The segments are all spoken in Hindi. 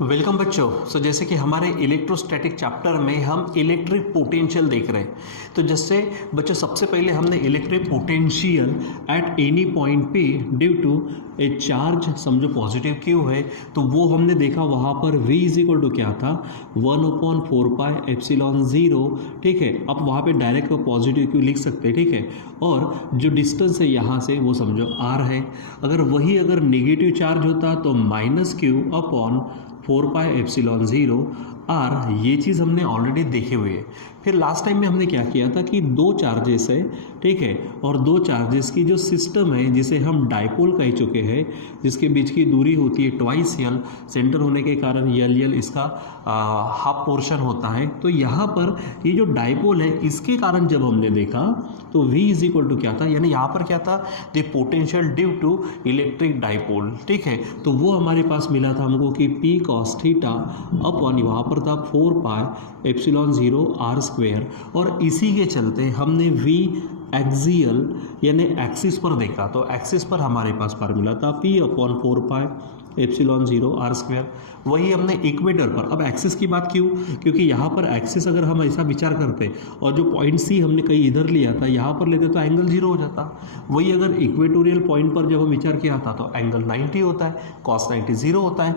वेलकम बच्चों। जैसे कि हमारे इलेक्ट्रोस्टैटिक चैप्टर में हम इलेक्ट्रिक पोटेंशियल देख रहे हैं। तो जैसे बच्चों सबसे पहले हमने electric potential eight any point पे ड्यू टू ए चार्ज, समझो पॉजिटिव क्यू है, तो वो हमने देखा वहाँ पर v इज इक्वल टू क्या था 1/4πε0। ठीक है, अब वहाँ पे डायरेक्ट पॉजिटिव क्यू लिख सकते हैं। ठीक है, और जो डिस्टेंस है यहाँ से वो समझो r है। अगर नेगेटिव चार्ज होता तो -q/4πε0 r, ये चीज़ हमने ऑलरेडी देखे हुए है। फिर लास्ट टाइम में हमने क्या किया था कि दो चार्जेस है, ठीक है, और दो चार्जेस की जो सिस्टम है जिसे हम डाइपोल कह चुके हैं, जिसके बीच की दूरी होती है ट्वाइस यल, सेंटर होने के कारण यल इसका हाफ पोर्शन होता है। तो यहाँ पर ये जो डाइपोल है इसके कारण जब हमने देखा तो v इज इक्वल टू क्या था, यानी यहाँ पर क्या था, the potential due to electric dipole. ठीक है, तो वो हमारे पास मिला था हमको कि p cos थीटा अपॉन वहाँ पर था 4πε0 r²। और इसी के चलते हमने v एक्सियल यानी एक्सिस पर देखा, तो एक्सिस पर हमारे पास फार्मूला था p/4πε0 r²। वही हमने इक्वेटर पर, अब एक्सिस की बात क्यों, क्योंकि यहाँ पर एक्सिस अगर हम ऐसा विचार करते और जो पॉइंट सी हमने कहीं इधर लिया था यहाँ पर लेते तो एंगल 0 हो जाता। वही अगर इक्वेटोरियल पॉइंट पर जब हम विचार किया था तो एंगल 90 होता है, cos 90 0 होता है।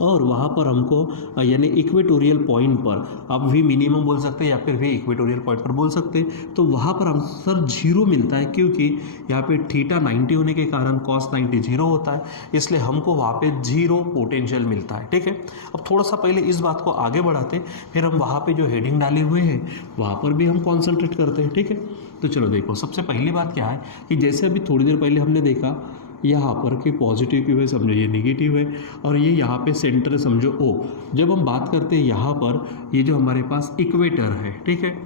और वहाँ पर हमको यानी इक्वेटोरियल पॉइंट पर आप भी मिनिमम बोल सकते हैं या फिर भी इक्वेटोरियल पॉइंट पर बोल सकते हैं, तो वहाँ पर आंसर 0 मिलता है, क्योंकि यहाँ पे थीटा 90 होने के कारण cos 90 0 होता है, इसलिए हमको वहाँ पे 0 पोटेंशियल मिलता है। ठीक है, अब थोड़ा सा पहले इस बात को आगे बढ़ाते, फिर हम वहाँ पर जो हेडिंग डाले हुए हैं वहाँ पर भी हम कॉन्सेंट्रेट करते हैं। ठीक है, तो चलो देखो, सबसे पहली बात क्या है कि जैसे अभी थोड़ी देर पहले हमने देखा यहाँ पर कि पॉजिटिव क्यू है, समझो ये नेगेटिव है, और ये यहाँ पे सेंटर समझो O। जब हम बात करते हैं यहाँ पर ये जो हमारे पास इक्वेटर है, ठीक है,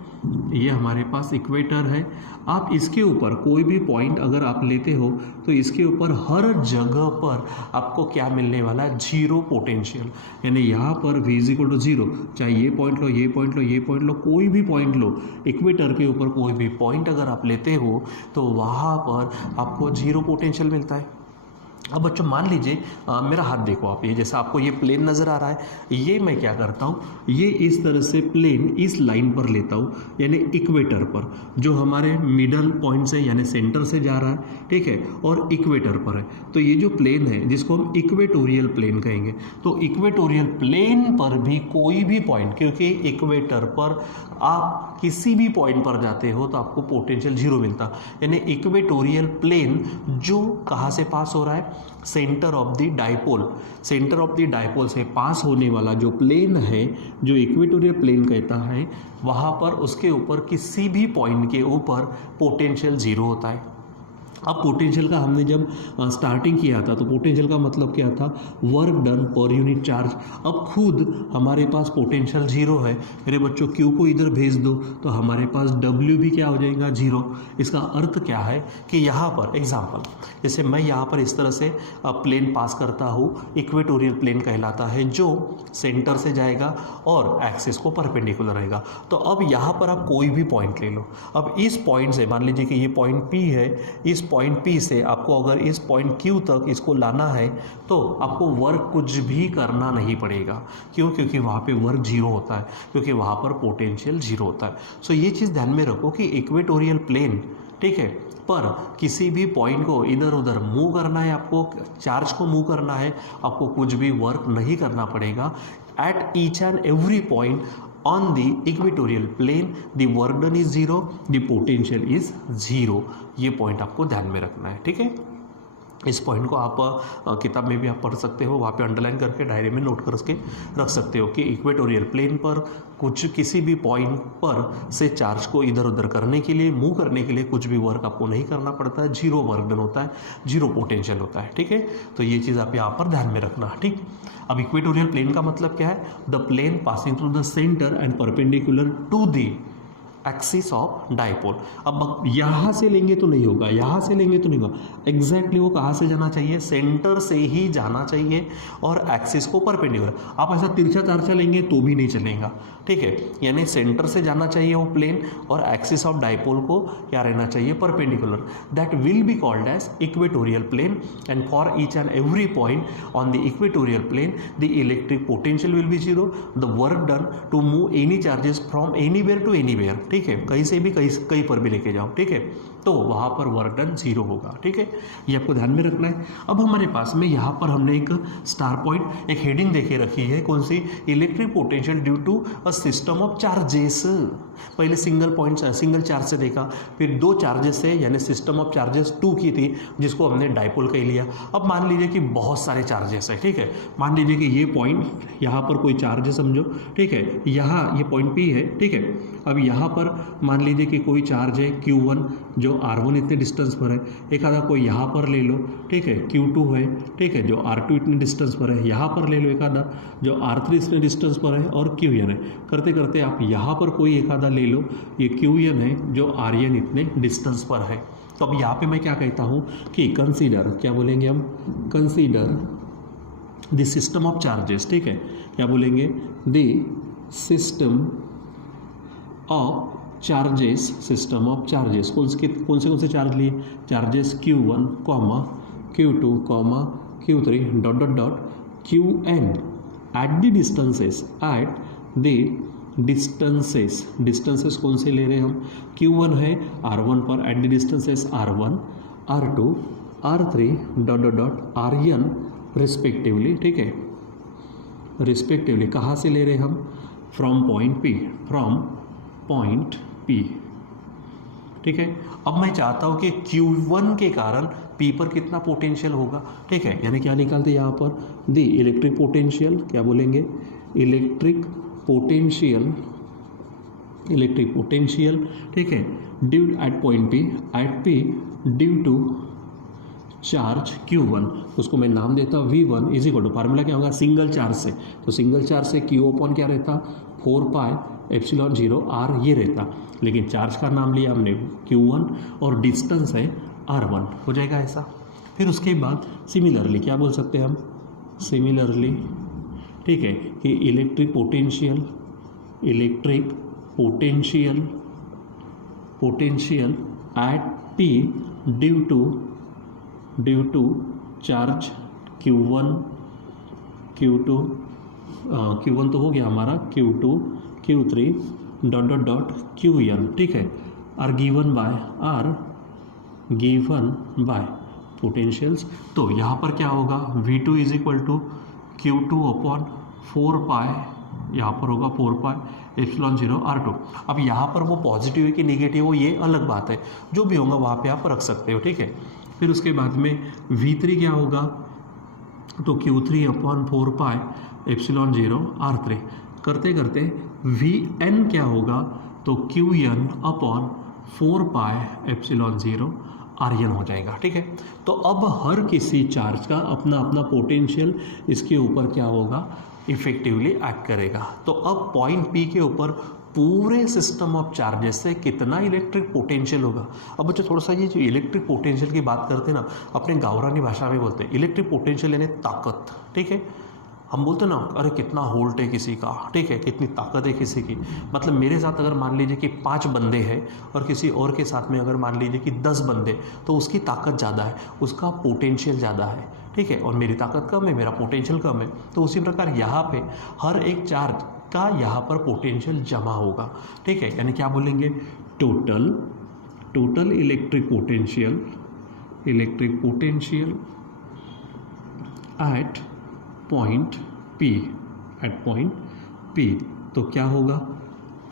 ये हमारे पास इक्वेटर है। आप इसके ऊपर कोई भी पॉइंट अगर आप लेते हो तो इसके ऊपर हर जगह पर आपको क्या मिलने वाला है, 0 पोटेंशियल। यानी यहाँ पर v इज इक्वल टू 0, चाहे ये पॉइंट लो, ये पॉइंट लो, ये पॉइंट लो, कोई भी पॉइंट लो, इक्वेटर के ऊपर कोई भी पॉइंट अगर आप लेते हो तो वहाँ पर आपको 0 पोटेंशियल मिलता है। अब बच्चों मान लीजिए मेरा हाथ देखो आप, ये जैसा आपको ये प्लेन नज़र आ रहा है, ये मैं क्या करता हूँ, ये इस तरह से प्लेन इस लाइन पर लेता हूँ, यानी इक्वेटर पर जो हमारे मिडल पॉइंट से यानी सेंटर से जा रहा है, ठीक है, और इक्वेटर पर है। तो ये जो प्लेन है जिसको हम इक्वेटोरियल प्लेन कहेंगे, तो इक्वेटोरियल प्लेन पर भी कोई भी पॉइंट, क्योंकि इक्वेटर पर आप किसी भी पॉइंट पर जाते हो तो आपको पोटेंशियल 0 मिलता, यानी इक्वेटोरियल प्लेन जो कहाँ से पास हो रहा है, centre of the dipole, centre of the dipole से पास होने वाला जो प्लेन है, जो इक्वेटोरियल प्लेन कहता है, वहाँ पर उसके ऊपर किसी भी पॉइंट के ऊपर पोटेंशियल 0 होता है। अब पोटेंशियल का हमने जब स्टार्टिंग किया था तो पोटेंशियल का मतलब क्या था, work done per unit charge. अब खुद हमारे पास पोटेंशियल 0 है, मेरे बच्चों क्यू को इधर भेज दो तो हमारे पास डब्ल्यू भी क्या हो जाएगा, 0। इसका अर्थ क्या है कि यहाँ पर एग्जाम्पल, जैसे मैं यहाँ पर इस तरह से प्लेन पास करता हूँ, इक्वेटोरियल प्लेन कहलाता है, जो सेंटर से जाएगा और एक्सिस को परपेंडिकुलर रहेगा। तो अब यहाँ पर आप कोई भी पॉइंट ले लो, अब इस पॉइंट से मान लीजिए कि ये पॉइंट P है, इस पॉइंट P से आपको अगर इस पॉइंट Q तक इसको लाना है तो आपको वर्क कुछ भी करना नहीं पड़ेगा। क्यों, क्योंकि वहाँ पे वर्क 0 होता है, क्योंकि वहाँ पर पोटेंशियल 0 होता है। सो ये चीज़ ध्यान में रखो कि इक्वेटोरियल प्लेन, ठीक है, पर किसी भी पॉइंट को इधर उधर मूव करना है, आपको चार्ज को मूव करना है, आपको कुछ भी वर्क नहीं करना पड़ेगा। At each and every point on the equatorial plane the work done is 0, the potential is 0। ये पॉइंट आपको ध्यान में रखना है। ठीक है, इस पॉइंट को आप किताब में भी आप पढ़ सकते हो, वहाँ पे अंडरलाइन करके डायरी में नोट करके रख सकते हो कि इक्वेटोरियल प्लेन पर कुछ किसी भी पॉइंट पर से चार्ज को इधर उधर करने के लिए, मूव करने के लिए कुछ भी वर्क आपको नहीं करना पड़ता है, 0 वर्क डन होता है, 0 पोटेंशियल होता है। ठीक है, तो ये चीज़ आप यहाँ पर ध्यान में रखना। ठीक, अब इक्वेटोरियल प्लेन का मतलब क्या है, the plane passing through the centre and perpendicular to the axis of dipole. अब यहाँ से लेंगे तो नहीं होगा, यहाँ से लेंगे तो नहीं होगा, एग्जैक्टली वो कहाँ से जाना चाहिए, सेंटर से ही जाना चाहिए और एक्सिस को परपेंडिकुलर। आप ऐसा तिरछा तारछा लेंगे तो भी नहीं चलेगा, ठीक है, यानी सेंटर से जाना चाहिए वो प्लेन और एक्सिस ऑफ डाइपोल को क्या रहना चाहिए, perpendicular. That will be called as equatorial plane and for each and every point on the equatorial plane the electric potential will be zero, the work done to move any charges from anywhere to anywhere, ठीक है, कहीं से भी कहीं पर भी लेके जाओ, ठीक है, तो वहाँ पर वर्क डन जीरो होगा, ठीक है, ये आपको ध्यान में रखना है। अब हमारे पास में यहाँ पर हमने एक स्टार पॉइंट, एक हेडिंग देके रखी है, कौन सी, electric potential due to a system of charges. पहले सिंगल पॉइंट सिंगल चार्ज से देखा, फिर दो चार्जेस से यानी सिस्टम ऑफ चार्जेस 2 की थी जिसको हमने डाइपोल कह लिया। अब मान लीजिए कि बहुत सारे चार्जेस है, ठीक है, मान लीजिए कि ये पॉइंट यहाँ पर कोई चार्ज है समझो, ठीक है, यहाँ ये पॉइंट P है, ठीक है, अब यहाँ पर मान लीजिए कि कोई चार्ज है Q1 जो R1 इतने डिस्टेंस पर है, एक आधा कोई यहाँ पर ले लो, ठीक है, Q2 है, ठीक है, जो R2 इतने डिस्टेंस पर है, यहाँ पर ले लो एक आधा जो R3 इतने डिस्टेंस पर है और Qn है, करते करते आप यहाँ पर कोई एक आधा ले लो, ये Qn है जो Rn इतने डिस्टेंस पर है। तो अब यहाँ पे मैं क्या कहता हूँ कि कंसीडर, क्या बोलेंगे हम, consider the system of charges, ठीक है, क्या बोलेंगे, the system of charges, system of charges, कौन से चार्ज लिए, charges Q1, Q2, Q3 dot dot dot Qn at the distances, at the distances कौन से ले रहे हैं हम, Q1 है R1 पर at the distances R1, R2, R3 dot dot dot Rn respectively, ठीक है, रिस्पेक्टिवली कहाँ से ले रहे हैं हम, from point P, from point P, ठीक है। अब मैं चाहता हूँ कि Q1 के कारण P पर कितना पोटेंशियल होगा, ठीक है, यानी क्या निकालते हैं यहाँ पर, द इलेक्ट्रिक पोटेंशियल, क्या बोलेंगे, इलेक्ट्रिक पोटेंशियल, ठीक है, due at point P due to charge Q1, उसको मैं नाम देता हूँ V1 is equal to, formula क्या होगा, सिंगल चार्ज से, तो सिंगल चार्ज से Q अपॉन क्या रहता, 4 पाई एप्सिलॉन 0 R ये रहता, लेकिन चार्ज का नाम लिया हमने Q1 और डिस्टेंस है R1, हो जाएगा ऐसा। फिर उसके बाद सिमिलरली क्या बोल सकते हैं हम, सिमिलरली, ठीक है, कि electric potential at P due to charge Q1 तो हो गया हमारा, Q2 Q3 dot dot dot Qn, ठीक है, आर गिवन बाय पोटेंशियल्स। तो यहाँ पर क्या होगा, V2 is equal to Q2 upon 4 pi, यहाँ पर होगा 4 पाई एप्सिलॉन 0 R2। अब यहाँ पर वो पॉजिटिव है कि नेगेटिव हो ये अलग बात है, जो भी होगा वहाँ पे आप रख सकते हो, ठीक है। फिर उसके बाद में V3 क्या होगा, तो Q3 upon 4 pi epsilon 0 R3, करते करते Vn क्या होगा, तो Qn upon 4 pi epsilon 0 Rn हो जाएगा, ठीक है। तो अब हर किसी चार्ज का अपना अपना पोटेंशियल इसके ऊपर क्या होगा, इफेक्टिवली एक्ट करेगा। तो अब पॉइंट P के ऊपर पूरे सिस्टम ऑफ चार्जेस से कितना इलेक्ट्रिक पोटेंशियल होगा। अब बच्चों थोड़ा सा ये जो इलेक्ट्रिक पोटेंशियल की बात करते हैं ना, अपने गावरानी भाषा में बोलते हैं इलेक्ट्रिक पोटेंशियल यानी ताकत, ठीक है। हम बोलते हैं ना, अरे कितना वोल्ट है किसी का, ठीक है, कितनी ताकत है किसी की, मतलब मेरे साथ अगर मान लीजिए कि 5 बंदे हैं और किसी और के साथ में अगर मान लीजिए कि 10 बंदे, तो उसकी ताकत ज़्यादा है, उसका पोटेंशियल ज़्यादा है, ठीक है, और मेरी ताकत कम है, मेरा पोटेंशियल कम है। तो उसी प्रकार यहाँ पे हर एक चार्ज का यहाँ पर पोटेंशियल जमा होगा, ठीक है, यानी क्या बोलेंगे, total electric potential eight point P, तो क्या होगा,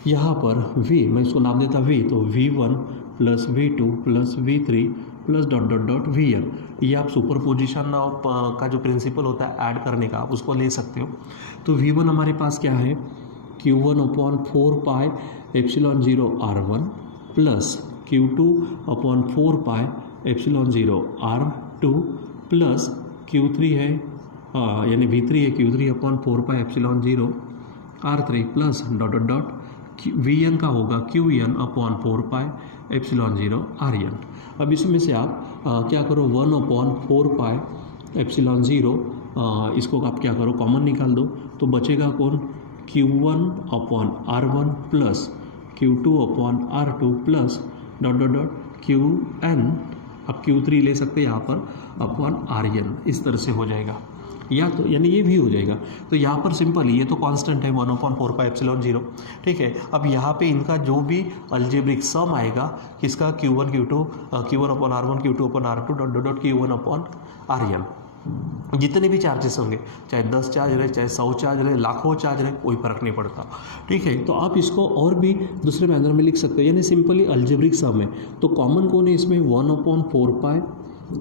यहाँ पर V, मैं इसको नाम देता V, तो V1 plus V2 plus V3 plus dot dot dot Vn, ये आप सुपरपोजिशन का जो प्रिंसिपल होता है ऐड करने का, आप उसको ले सकते हो। तो V1 हमारे पास क्या है, Q1 upon 4 pi epsilon 0 R1 plus Q2 upon 4 pi epsilon 0 R2 plus Q3 है यानी V3 है Q3 upon 4 pi epsilon 0 R3 plus dot dot dot V N का होगा Q N upon 4 pi epsilon 0 R N. अब इसमें से आप क्या करो 1 अपॉन 4 पाई एप्सिलॉन 0 इसको आप क्या करो कॉमन निकाल दो, तो बचेगा कौन Q1 upon R1 plus Q2 upon R2 plus dot dot dot Qn, अब Q3 ले सकते हैं यहाँ पर अपॉन Rn, इस तरह से हो जाएगा, या तो यानी ये भी हो जाएगा। तो यहाँ पर सिंपल ये तो कांस्टेंट है 1 अपॉन 4 पाई एप्सिलॉन 0, ठीक है। अब यहाँ पे इनका जो भी अल्जेब्रिक सम आएगा किसका Q1 Q2 Q1 upon R1 Q2 upon R2 dot dot dot Q1 upon Rn, जितने भी चार्जेस होंगे, चाहे 10 चार्ज रहे, चाहे 100 चार्ज रहे, लाखों चार्ज रहे, कोई फर्क नहीं पड़ता, ठीक है। तो आप इसको और भी दूसरे मैनर में लिख सकते हो, यानी सिंपली अल्जेब्रिक सम है तो कॉमन कौन है इसमें 1 अपॉन 4 पाई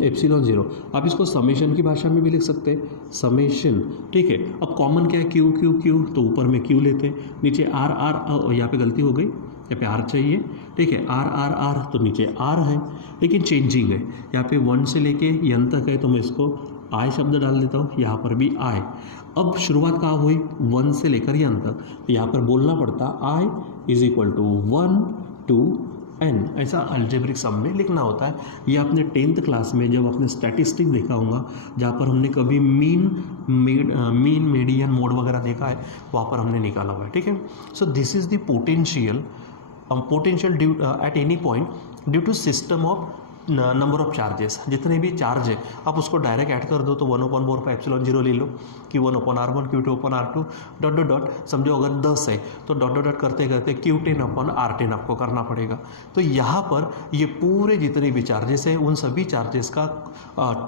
एप्सिलॉन 0। आप इसको समेशन की भाषा में भी लिख सकते हैं, समेशन, ठीक है। अब कॉमन क्या है क्यू क्यू क्यू, तो ऊपर में क्यू लेते हैं, नीचे आर आर, यहाँ पे गलती हो गई, यहाँ पे आर चाहिए, ठीक है, आर आर आर, तो नीचे आर है लेकिन चेंजिंग है, यहाँ पे 1 से लेके n तक है, तो मैं इसको आई शब्द डाल देता हूँ, यहाँ पर भी आई। अब शुरुआत कहाँ हुई 1 से लेकर n तक, तो यहाँ पर बोलना पड़ता I is equal to 1 to n, ऐसा अल्जेब्रिक सम में लिखना होता है। ये आपने 10th क्लास में जब आपने स्टैटिस्टिक देखा होगा, जहाँ पर हमने कभी मीन मीडियन मोड वगैरह देखा है, वहाँ पर हमने निकाला हुआ है, ठीक है। So this is the potential due at any point due to system of number of charges, जितने भी चार्ज है आप उसको डायरेक्ट ऐड कर दो, तो 1 अपॉन 4 पाई एप्सिलॉन 0 ले लो कि 1 upon R1 Q2 upon R2 dot dot dot, समझो अगर 10 है तो डॉट डॉट डॉट करते करते Q10 अपॉन R10 आपको करना पड़ेगा। तो यहाँ पर ये पूरे जितने भी चार्जेस हैं उन सभी चार्जेस का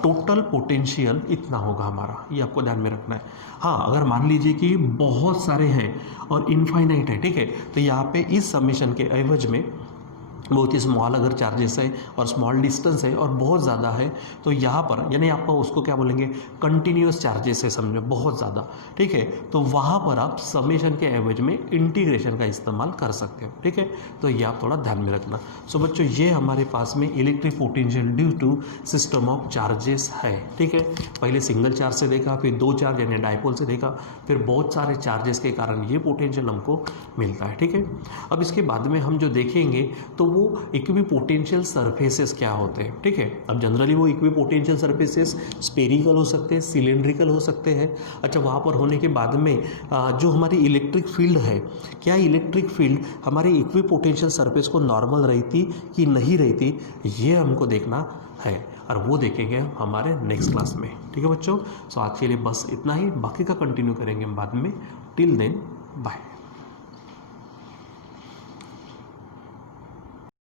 टोटल पोटेंशियल इतना होगा हमारा, ये आपको ध्यान में रखना है। हाँ, अगर मान लीजिए कि बहुत सारे हैं और इनफाइनाइट है, ठीक है, तो यहाँ पे इस समेशन के एवज में बहुत ही स्मॉल अगर चार्जेस है और स्मॉल डिस्टेंस है और बहुत ज़्यादा है, तो यहाँ पर यानी आपको उसको क्या बोलेंगे कंटिन्यूस चार्जेस है, समझो बहुत ज़्यादा, ठीक है, तो वहाँ पर आप समेशन के एवरेज में इंटीग्रेशन का इस्तेमाल कर सकते हो, ठीक है। तो ये आप थोड़ा ध्यान में रखना। सो बच्चों ये हमारे पास में electric potential due to system of charges है, ठीक है। पहले सिंगल चार्ज से देखा, फिर 2 चार्ज यानी डायपोल से देखा, फिर बहुत सारे चार्जेस के कारण ये पोटेंशियल हमको मिलता है, ठीक है। अब इसके बाद में हम जो देखेंगे तो वो इक्विपोटेंशियल सरफेसेस क्या होते हैं, ठीक है। अब जनरली वो इक्विपोटेंशियल सरफेसेस स्फेरिकल हो सकते हैं, सिलेंड्रिकल हो सकते हैं। अच्छा, वहाँ पर होने के बाद में जो हमारी इलेक्ट्रिक फील्ड है, क्या इलेक्ट्रिक फील्ड हमारी इक्विपोटेंशियल सरफेस को नॉर्मल रहती कि नहीं रहती, ये हमको देखना है और वो देखेंगे हमारे नेक्स्ट क्लास में, ठीक है बच्चों। सो आज के लिए बस इतना ही, बाकी का कंटिन्यू करेंगे हम बाद में। Till then bye.